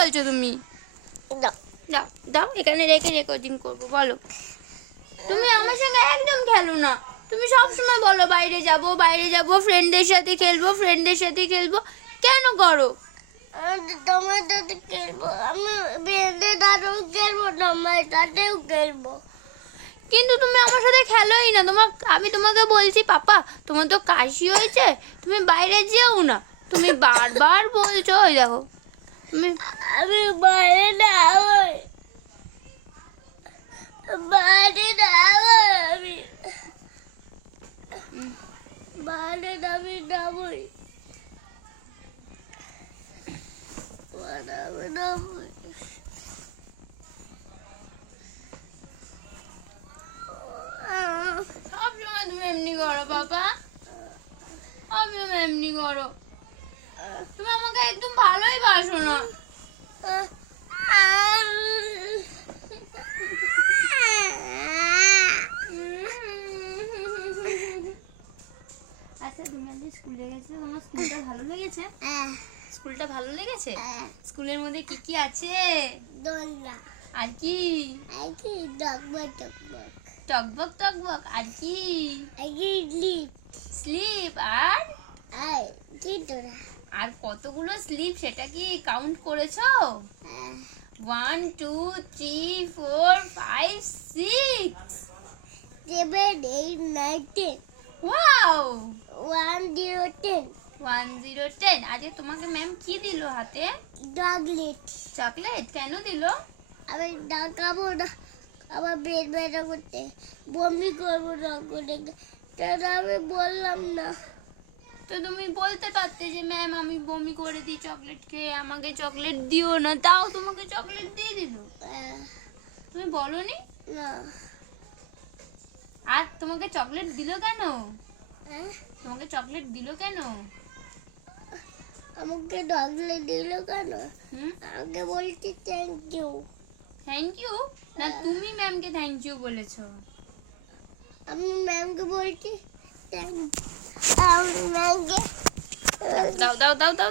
বলছো তুমি? দাও দাও দাও, এখানে রেখে রেকর্ডিং করবো। বলো, তুমি আমার সঙ্গে একদম খেলো না। তুমি সব সময় বলো বাইরে যাব, বাইরে যাব, ফ্রেন্ডদের সাথে খেলবো, ফ্রেন্ডদের সাথে খেলবো। কেন করো? তোমার সাথে খেলবো, আমি বেঁধে দাঁড়াও খেলবো, তোমার সাথেও খেলবো। কিন্তু তুমি আমার সাথে খেলোই না। আমি তোমাকে বলছি পাপা তোমার তো কাশি হয়েছে, তুমি বাইরে যেও না। তুমি বারবার বলছো। ওই দেখো, আমি বাইরে যাবই, বাইরে যাবই, আমি বাইরে যাবি যাবই, বাইরে যাবই। সব সময় তুমি এমনি করো পাপা, সব সময় এমনি করো। তুমি আমাকে একদম ভালোই বাসো না। আচ্ছা, তুমি আজকে স্কুলে গেছিলে, তোমার স্কুলটা ভালো লেগেছে? স্কুলটা ভালো লেগেছে? স্কুলের মধ্যে কি কি আছে? দোলনা, আর কি? আর কি টকবক টকবক, টকবক টকবক। আর কি? আর কি লিপ, স্লিপ। আর আর কি তোরা, আর কতগুলো স্লিপ সেটা কি কাউন্ট করেছো? 1 2 3 4 5 6 7 8 9 10, ওয়াও, 1 0 10, 1 0 10। আজকে তোমাকে ম্যাম কি দিল হাতে? চকলেট। চকলেট কেন দিল? আমি না খাবো না, আমার পেট ব্যথা করতে, বমি করবো না করে, তাহলে আমি বললাম না। তো তুমি বলতে পারতে যে ম্যাম আমি বমি করে দিই চকলেট খেয়ে, আমাকে চকলেট দিও না। তাও তোমাকে চকলেট দিয়ে দিল। তুমি বলোনি? না। আর তোমাকে চকলেট দিল কেন? হ্যাঁ? তোমাকে চকলেট দিল কেন? আমাকে চকলেট দিল কেন? হুম, আমাকে বলছি থ্যাংক ইউ। থ্যাংক ইউ না, তুমি ম্যামকে থ্যাংক ইউ বলেছো। আমি ম্যামকে বলছি থ্যাংক, আমি ম্যামকে দাও দাও দাও দাও দাও।